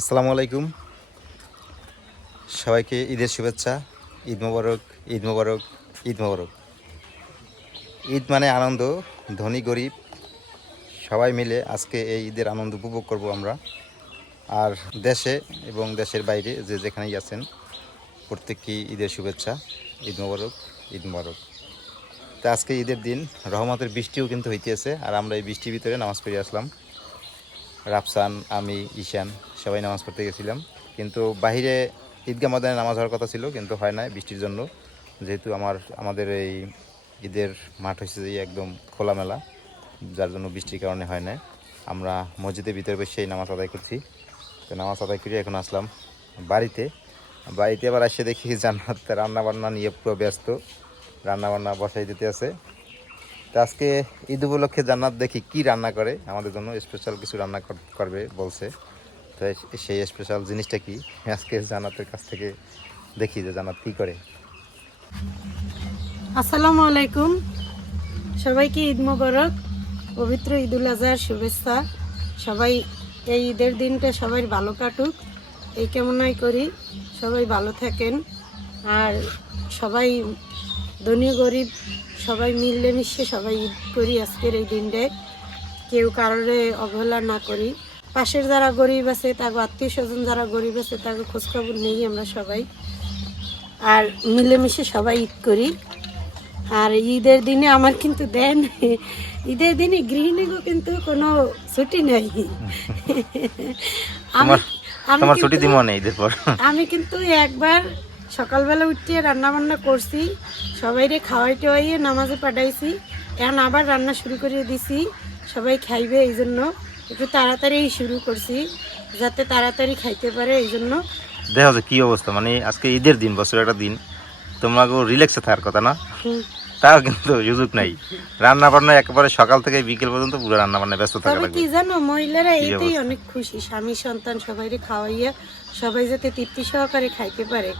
আসসালামু আলাইকুম। সবাইকে ঈদের শুভেচ্ছা। ঈদ মোবারক, ঈদ মোবারক, ঈদ মোবারক। ঈদ মানে আনন্দ। ধনী গরিব সবাই মিলে আজকে এই ঈদের আনন্দ উপভোগ করব আমরা। আর দেশে এবং দেশের বাইরে যে যেখানেই আছেন প্রত্যেককেই ঈদের শুভেচ্ছা। ঈদ মোবারক, ঈদ মোবারক। তা আজকে ঈদের দিন, রহমতের বৃষ্টিও কিন্তু হইতেছে। আর আমরা এই বৃষ্টির ভিতরে নামাজ পড়ে আসলাম। রাফসান, আমি, ঈশান সবাই নামাজ পড়তে গেছিলাম। কিন্তু বাহিরে ঈদগাহ ময়দানে নামাজ হওয়ার কথা ছিল, কিন্তু হয় না বৃষ্টির জন্য। যেহেতু আমাদের এই ঈদের মাঠ হচ্ছে যে একদম খোলামেলা, যার জন্য বৃষ্টির কারণে হয় না। আমরা মসজিদের ভিতরে বসে নামাজ আদায় করছি। তো নামাজ আদায় করে এখন আসলাম বাড়িতে। আবার এসে দেখি জান্নাত রান্নাবান্না নিয়ে পুরো ব্যস্ত, রান্নাবান্না বসাই দিতে আছে। তো আজকে ঈদ উপলক্ষে জান্নাত দেখি কি রান্না করে, আমাদের জন্য স্পেশাল কিছু রান্না করবে বলছে। তো সেই স্পেশাল জিনিসটা কি আজকে জান্নাতের কাছ থেকে দেখি যে জান্নাত কি করে। আসসালামু আলাইকুম, সবাইকে ঈদ মোবারক, পবিত্র ঈদুল আজহার শুভেচ্ছা। সবাই এই ঈদের দিনটা সবাই ভালো কাটুক এই কামনাই করি। সবাই ভালো থাকেন আর সবাই ধনী গরিব সবাই মিলেমিশে সবাই ঈদ করি আজকের এই দিনটায়। কেউ কারোরে অবহেলা না করি। পাশের যারা গরিব আছে তাকে, আত্মীয় স্বজন যারা গরিব আছে তাকে খোঁজখবর নেই আমরা সবাই, আর মিলেমিশে সবাই ঈদ করি। আর ঈদের দিনে আমার কিন্তু দেন, ঈদের দিনে গৃহিণীকে কিন্তু কোনো ছুটি নাই। আমি কিন্তু একবার সকালবেলা উঠিয়ে রান্না বান্না করছি, সবাইরে খাওয়াই টাওয়াইয়ে নামাজে পাঠাইছি, এখন আবার রান্না শুরু করে দিছি। সবাই খাইবে এই জন্য একটু তাড়াতাড়ি শুরু করছি, যাতে তাড়াতাড়ি খাইতে পারে এই জন্য। দেখা যায় কি অবস্থা, মানে আজকে ঈদের দিন, বছরের একটা দিন, তোমাকে রিল্যাক্সে থাকার কথা না, তাও কিন্তু সুযোগ নাই। রান্না বান্না একেবারে সকাল থেকে বিকেল পর্যন্ত পুরো রান্না বান্না ব্যস্ত থাকা লাগবে। কি জানো, মহিলারা এইটাই অনেক খুশি, স্বামী সন্তান সবাইকে খাওয়াইয়া সবাই যাতে তৃপ্তি সহকারে খাইতে পারে,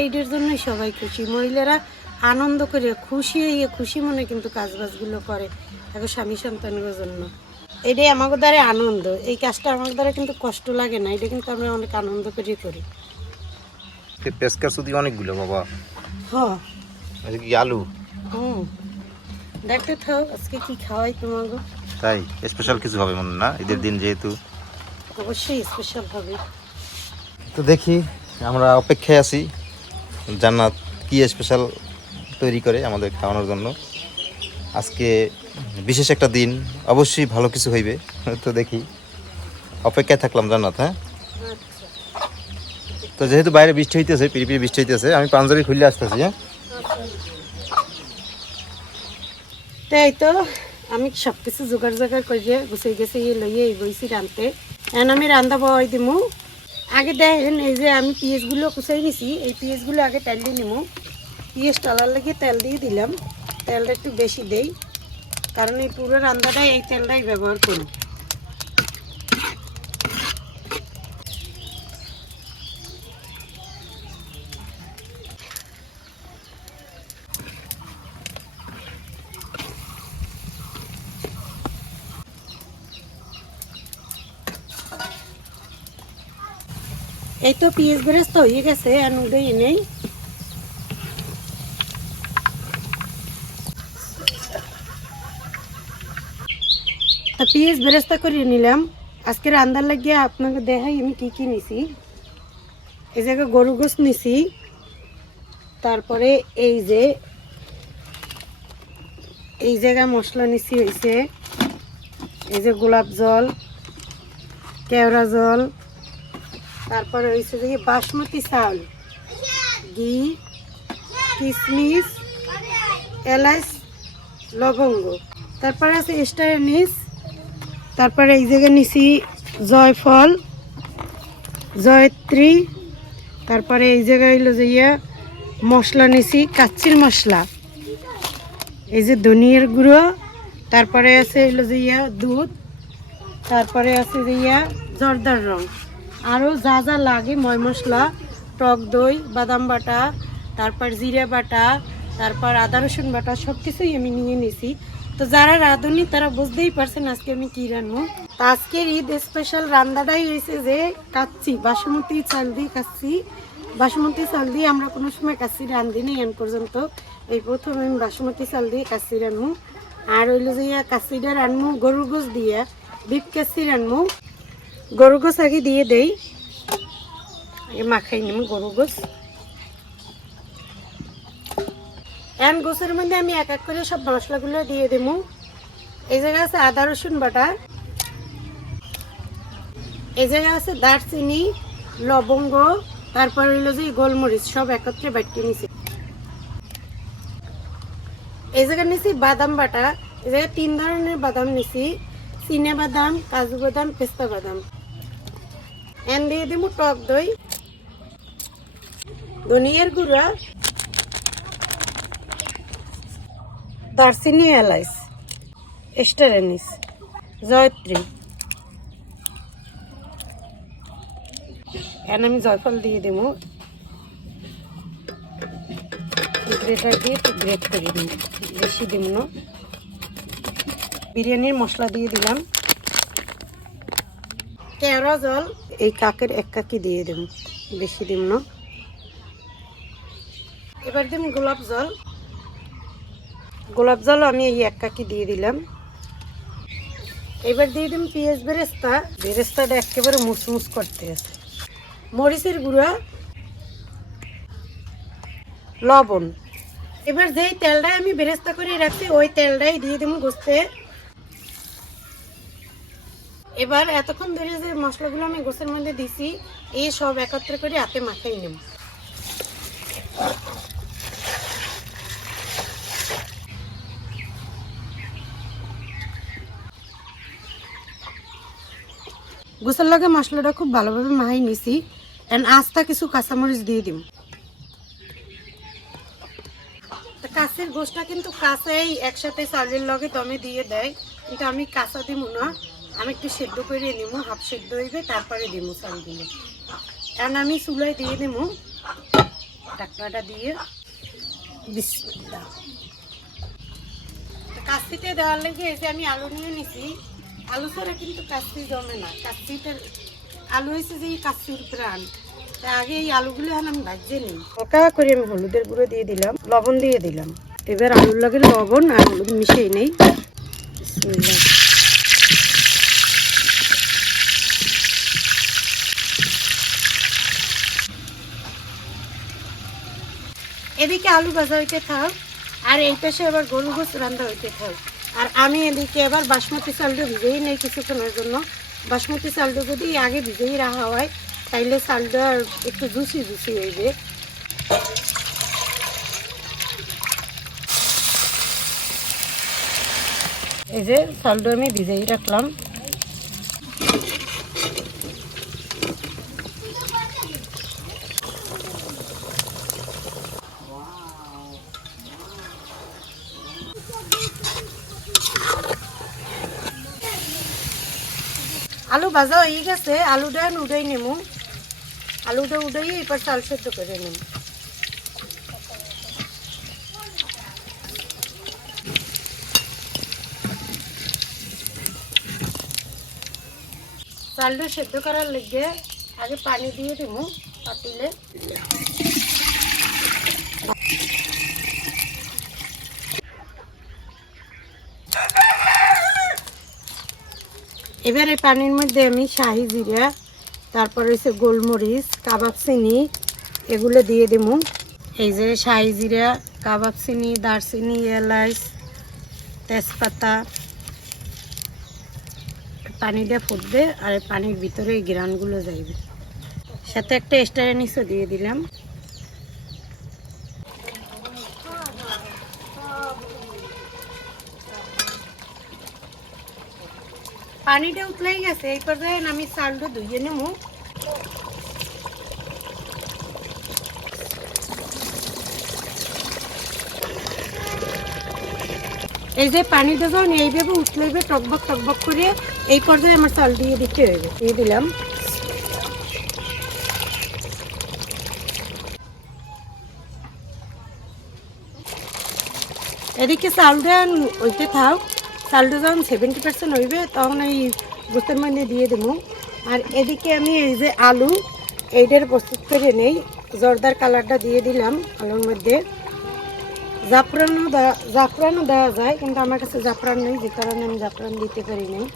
এইটার জন্যই সবাই খুশি। মহিলারা আনন্দ করে খুশি হইয়া খুশি মনে কিন্তু কাজবাজগুলো করে এখন স্বামী সন্তানের জন্য। এটাই আমাদের দ্বারা আনন্দ। এই কাজটা আমাদের দ্বারা কিন্তু কষ্ট লাগে না, এটা কিন্তু আমরা অনেক আনন্দ করে করি। পেস্কার সুদি অনেকগুলো বাবা। হ্যাঁ, কি আলু? দেখতে থাও আজকে কি খাওয়াই তোমাকে। তাই স্পেশাল কিছু হবে মনে না ঈদের দিন, যেহেতু অবশ্যই স্পেশাল হবে। তো দেখি, আমরা অপেক্ষায় আছি জান্নাত কি স্পেশাল তৈরি করে আমাদের খাওয়ানোর জন্য। আজকে বিশেষ একটা দিন, অবশ্যই ভালো কিছু হইবে। তো দেখি, অপেক্ষায় থাকলাম জান্নাত। হ্যাঁ, তো যেহেতু বাইরে বৃষ্টি হইতেছে, পিড়ি বৃষ্টি হইতেছে, আমি পাঞ্জাবি খুললে আসতেছি। হ্যাঁ, তাই তো আমি সব কিছু জোগাড় করে গুছিয়ে গেছে লইয়ে এই বইছি রাঁধতে। এখন আমি রান্না বই দিমু। আগে দেখেন এই যে আমি পেঁয়াজগুলো কুচাই নিছি, এই পেঁয়াজগুলো আগে তেল দিয়ে নিমু। পেঁয়াজ টালার লাগিয়ে তেল দিয়ে দিলাম। তেলটা একটু বেশি দেই, কারণ এই পুরো রান্নাটাই এই তেলটাই ব্যবহার করি। এই তো পেঁয়াজ বেরেস্তা হয়ে গেছে, আর উঠেই নেই। পেঁয়াজ বেরেস্তা করে নিলাম। আজকে রান্নার লাগিয়ে আপনাকে দেখাই আমি কি কি নিছি। এই জায়গায় গরু গোশ নিছি, তারপরে এই জায়গায় মশলা নিছি হয়েছে এই যে গোলাপ জল, কেওড়া জল, তারপরে হয়েছে যে বাসমতি চাউল, ঘি, কিশমিশ, এলাচ, লবঙ্গ, তারপরে আছে স্টার এনিস, তারপরে এই জায়গায় নিছি জয়ফল, জয়ত্রী, তারপরে এই জায়গায় হইলো যে মশলা নিছি কাচ্চির মশলা, এই যে ধনিয়ার গুঁড়ো, তারপরে আছে হইলো যে দুধ, তারপরে আছে যে জর্দার রং, আরও যা যা লাগে ময় মশলা, টক দই, বাদাম বাটা, তারপর জিরা বাটা, তারপর আদা রসুন বাটা, সব কিছুই আমি নিয়ে নিছি। তো যারা রাঁধুনি তারা বুঝতেই পারছেন আজকে আমি কি রান্নু। তো আজকের ঈদ স্পেশাল রান্নাটাই হয়েছে যে কাচ্ছি, বাসমতি চাল দিয়ে কাচ্ছি। বাসমতি চাল দিয়ে আমরা কোনো সময় কাচ্ছি রাঁধিনি এখন পর্যন্ত, এই প্রথম আমি বাসমতি চাল দিয়ে কাচ্ছি রান্নু। আর হইলো যে কাচ্ছিটা রান্নু গরুর গোশ দিয়ে, বিফ কাচ্ছি রান্নু। গরুর গোশ আগে দিয়ে দেই, আগে মাখাই নেব গরুর গোশ। এখন গোছের মধ্যে আমি এক এক করে সব মশলাগুলো দিয়ে দেবো। এই জায়গায় আছে আদা রসুন বাটা, এই জায়গায় আছে দারচিনি, লবঙ্গ, তারপর হইলো যে গোলমরিচ সব একত্রে বাটিয়ে নিছি। এই জায়গায় নিছি বাদাম বাটা, এই জায়গায় 3 ধরনের বাদাম নিছি, চিনে বাদাম, কাজু বাদাম, পেস্তা বাদাম। এখন দিয়ে দেবো টক দই, ধনিয়ার গুঁড়া, দারচিনি, এলাচ, স্টার অ্যানিস, জয়ত্রী। এখন আমি জয়ফল দিয়ে দেবো, গ্রেটার দিয়ে একটু গ্রেট করে দেব, বেশি দেব না। বিরিয়ানির মশলা দিয়ে দিলাম, কেওড়া জল এই কাকের 1 কাকি দিয়ে দেব, বেশি দেব না। এবার দেব গোলাপ জল, গোলাপ জল আমি এই 1 কাকি দিয়ে দিলাম। এবার দিয়ে দিম পেঁয়াজ বেরেস্তা, বেরেস্তাটা একেবারে মুসমুস করতে আছে, মরিচের গুঁড়া, লবণ। এবার যেই তেলটাই আমি বেরেস্তা করে রাখছি ওই তেলটাই দিয়ে দেবো গোস্তে। এবার এতক্ষণ ধরে যে মশলাগুলো আমি গোস্তের মধ্যে দিছি এই সব একত্র করে হাতে মাখাই নেব। গোসের লগে মশলাটা খুব ভালোভাবে মাখাই নিছি। এন্ড আস্তা কিছু কাঁচামরিচ দিয়ে দিব। কাঁচের গোশটা কিন্তু কাঁচাই একসাথে চালের লগে দমে দিয়ে দেয়, কিন্তু আমি কাঁচা দিব না, আমি একটু সেদ্ধ করে নিব, হাফ সেদ্ধ হইবে তারপরে দিব চালগুলো। কারণ আমি চুলায় দিয়ে দেবো, ঢাকনাটা দিয়ে। বিসমিল্লাহ। কাচ্চিতে দেওয়ার লেগে এসে আমি আলু নিয়ে নিছি, আলু ছাড়া কিন্তু কাচ্চি জমে না। কাচ্চিটা আলু হয়েছে যে কাচ্চির প্রাণ, তা আগে এই আলুগুলো এখন আমি ভাজিয়ে নিই। হালকা করে আমি হলুদের গুঁড়ো দিয়ে দিলাম, লবণ দিয়ে দিলাম। এবার আলুর লগে লবণ আর হলুদ মিশিয়ে নেই। বিসমিল্লাহ। এদিকে আলু ভাজা হইতে থাক, আর এই পাশে আবার গরুর গোশ রান্না হইতে থাক। আর আমি এদিকে এবার বাসমতি চালটা ভিজেই নেই কিছুক্ষণের জন্য। বাসমতি চালটা যদি আগে ভিজেই রাখা হয় তাইলে চালটা একটু জুসি জুসি হইবে। এই যে চালটা আমি ভিজেই রাখলাম। আলু ভাজা হয়ে গেছে, আলুটা উঠাই নেব। আলুটা উঠাই এবার চাল সেদ্ধ করে নেব। চালটা সেদ্ধ করার লেগে আগে পানি দিয়ে দেবো পাতিলে। এবার এই পানির মধ্যে আমি শাহি জিরা, তারপর হচ্ছে গোলমরিচ, কাবাব চিনি এগুলো দিয়ে দেবো। এই যে শাহি জিরা, কাবাব চিনি, দারচিনি, এলাচ, তেজপাতা। পানিটা ফুটবে আর পানির ভিতরে এই গ্রানগুলো যাইবে। সাথে একটা স্টার অ্যানিসও দিয়ে দিলাম। পানিটা উতলাই গেছে, এই পর্যায়ে আমি চালটা ধুয়ে নেব। এই যে পানিটা যখন এইভাবে উতলাইবে টকবক টকবক করে, এই পর্যায়ে আমার চাল দিয়ে দিতে হবে। দিয়ে দিলাম। এদিকে চাউলটা ওইতে থাক, চাউলটা যখন 70% হইবে তখন এই গোস্তের মধ্যে দিয়ে দেবো। আর এদিকে আমি এই যে আলু এইটার প্রস্তুত করে নেই, জর্দার কালারটা দিয়ে দিলাম আলুর মধ্যে। জাফরানও দেওয়া যায়, কিন্তু আমার কাছে জাফরান নেই, যে কারণে আমি জাফরান দিতে পারি নাই।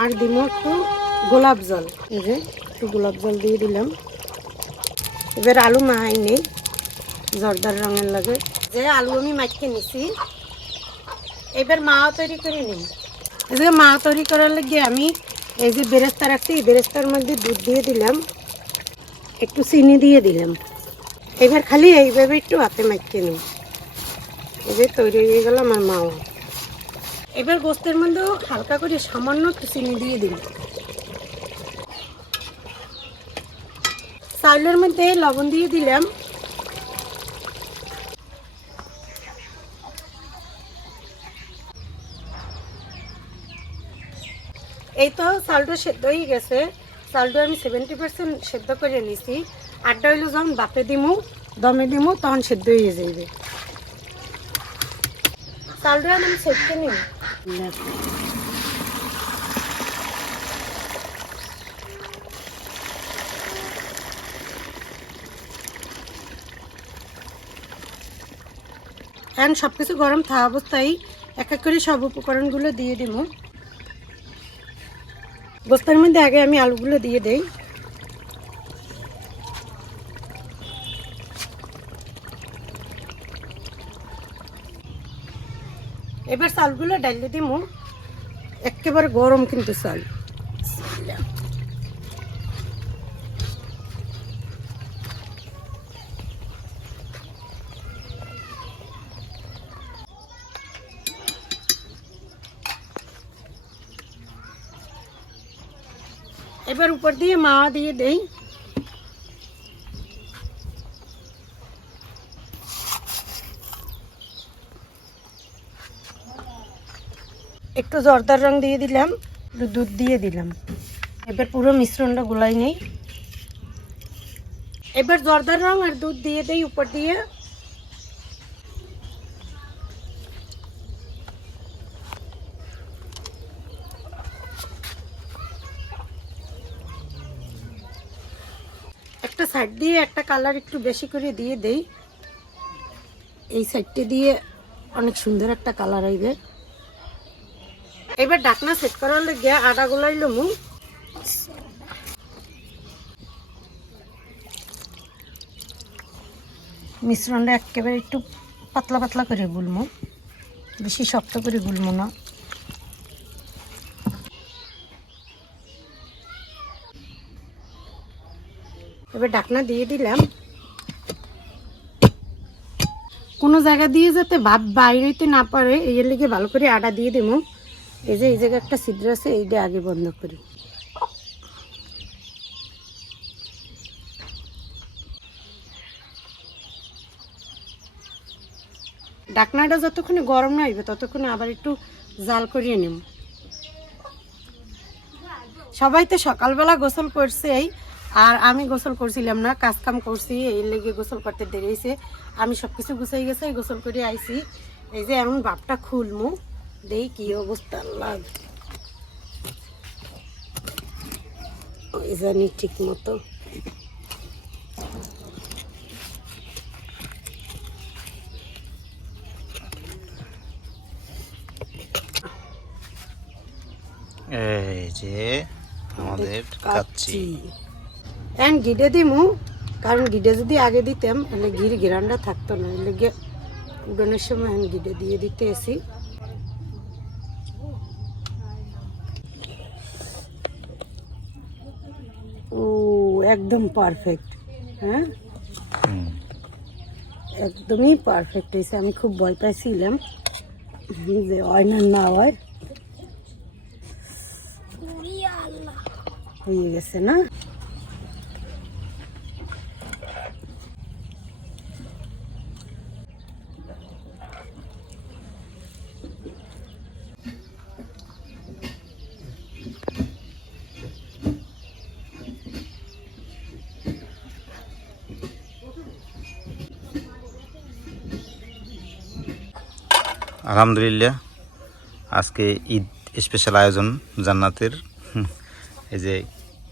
আর দিব একটু গোলাপ জল, এই যে একটু গোলাপ জল দিয়ে দিলাম। এবার আলু মাহাই নেই জর্দার রঙের লাগে, যে আলু আমি মাখিয়ে নিছি এবার মাও তৈরি করে নিই। এই যে মা তৈরি করার লাগে আমি এই যে বেরেস্তা রাখছি, এই বেরেস্তার মধ্যে দুধ দিয়ে দিলাম, একটু চিনি দিয়ে দিলাম। এবার খালি এইভাবে একটু হাতে মাখিয়ে নিই। এই যে তৈরি হয়ে গেল আমার মাও। এবার গোস্তের মধ্যেও হালকা করে সামান্য একটু চিনি দিয়ে দিই। চাউলের মধ্যে লবণ দিয়ে দিলাম। এই তো চাউলটা সেদ্ধ হয়ে গেছে, চাউলটা আমি 70% সেদ্ধ করে নিছি। আটটা হইলো যখন বাপে দিমু দমে দিমু তখন সেদ্ধ হয়ে যাইবে। চাউলটা আমি সেদ্ধ নিই। এখন সব কিছু গরম থাকা অবস্থায় এক এক করে সব উপকরণগুলো দিয়ে দিব। গোস্তের মধ্যে আগে আমি আলুগুলো দিয়ে দেই। এবার চালগুলো ডাইলে দিব, একেবারে গরম কিন্তু চাল। এবার উপর দিয়ে মাওয়া দিয়ে দেই। একটু জর্দার রং দিয়ে দিলাম, একটু দুধ দিয়ে দিলাম। এবার পুরো মিশ্রণটা গুলাই নেই। এবার জর্দার রং আর দুধ দিয়ে দেই উপর দিয়ে। একটা সাইড দিয়ে একটা কালার একটু বেশি করে দিয়ে দেই। এই সাইডটা দিয়ে অনেক সুন্দর একটা কালার আইবে। এবার ঢাকনা সেট করার লাগে আটা গুলাই লমু। মিশ্রণটা একেবারে একটু পাতলা পাতলা করে গুলমু, বেশি শক্ত করে গুলমু না। এবার ঢাকনা দিয়ে দিলাম। কোনো জায়গা দিয়ে যাতে ভাত বাইরে হইতে না পারে এর লিগে ভালো করে আটা দিয়ে দেবো। এই যে এই জায়গায় একটা ছিদ্র আছে, এইটা আগে বন্ধ করি। ঢাকনাটা যতক্ষণে গরম না হইবে ততক্ষণে আবার একটু জাল করিয়ে নেব। সবাই তো সকালবেলা গোসল করছে, আর আমি গোসল করছিলাম না, কাজ কাম করছি, এর লেগে গোসল করতে দেরি হয়েছে। আমি সব কিছু গুছাই গেছে, গোসল করে আইছি। এই যে এমন ভাবটা খুলমু, দেই কি অবস্থা লাগ জানি ঠিক মতো। এই যে আমাদের কাচ্চি এখন গিডে দিমু, কারণ গিডে যদি আগে দিতাম তাহলে ঘির ঘিরানটা থাকতো না, এর লেগে উডানের সময় এখন গিডে দিয়ে দিতে এসি। ও একদম পারফেক্ট, হ্যাঁ একদমই পারফেক্ট হয়েছে। আমি খুব ভয় পাইছিলাম যে হয় না না হয়, হয়ে গেছে না। আলহামদুলিল্লাহ আজকে ঈদ স্পেশাল আয়োজন জান্নাতের। এই যে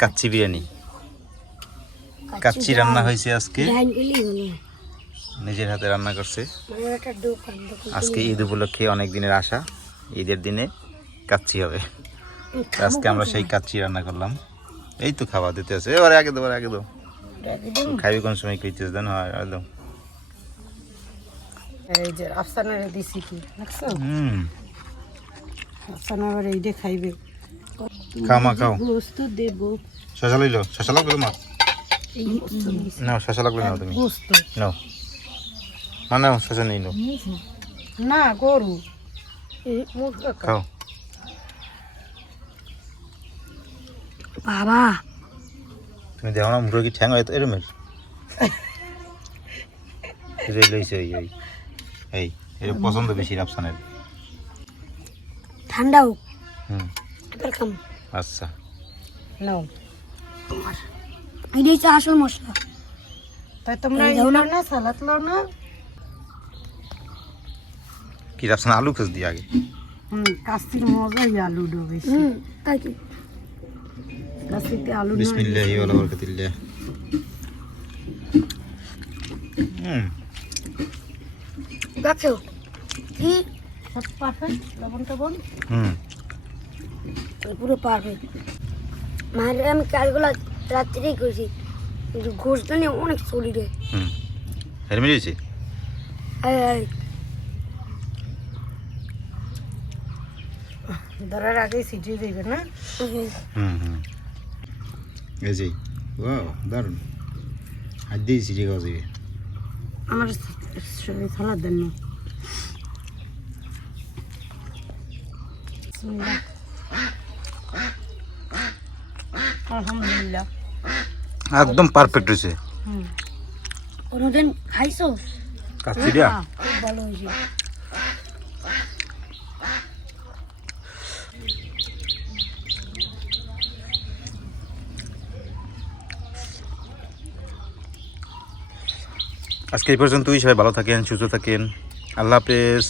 কাচ্চি বিরিয়ানি, কাচ্চি রান্না হয়েছে আজকে, নিজের হাতে রান্না করছে। আজকে ঈদ উপলক্ষে অনেক দিনের আশা, ঈদের দিনে কাচ্চি হবে। আজকে আমরা সেই কাচ্চি রান্না করলাম। এই তো খাওয়া দিতে আছে, এবারে আগে দাও, আগে দাও। খাইবি কোন সময় কইতেছ দেন? হয় একদম। এই যে আফসানারে দিছি কি দেখছো? হুম, আফসানা আবার এইটা খাইবে। খাও মা খাও। গোস্ত দেব, শশা লইলো, শশা লাগবে তোমার? এই গোস্ত দিছি। নাও শশা লাগবে, নাও তুমি গোস্ত নাও। মা নাও, শশা নেই নাও, না গরু এই মুরগা খাও। বাবা তুমি দেখো না মুরগি ঠ্যাং হয় তো এরমের। এই লইছে এই এর পছন্দ বেশি রাফসানের। ঠান্ডা হোক হুম, এবার খাম। আচ্ছা নাও এটাই হচ্ছে আসল মশলা। তাই তোমরা এই দাও না। না সালাদ লাও না। কি রাফসান আলু খোঁজ দিয়ে আগে। কাস্তির মজাই আলু ডোবে, তাই কি কাস্তিতে আলু বিসমিল্লাহি ওয়া বারাকাতুল্লাহ। হুম, দেখো কি সব পারফেক্ট, লবণ টবণ হুম, পুরো পারফেক্ট। মায়ের আমি কাজগুলো রাত্রেই করেছি, কিন্তু ঘোষটা নিয়ে অনেক শরীরে হুম, হেরমি দিয়েছি। ধরার আগেই সিটিয়ে দেবে না। হুম হুম, এই যে ওয়াও দারুণ, হাত দিয়ে সিটি খাওয়া যাবে। আমার সালাদ দেন না। আলহামদুলিল্লাহ একদম পারফেক্ট হয়েছে। কোনোদিন খাইছো? কাচ্চিটা খুব ভালো হয়েছে। আজকে এই পর্যন্তই। সবাই ভালো থাকেন, সুস্থ থাকেন। আল্লাহ হাফেজ।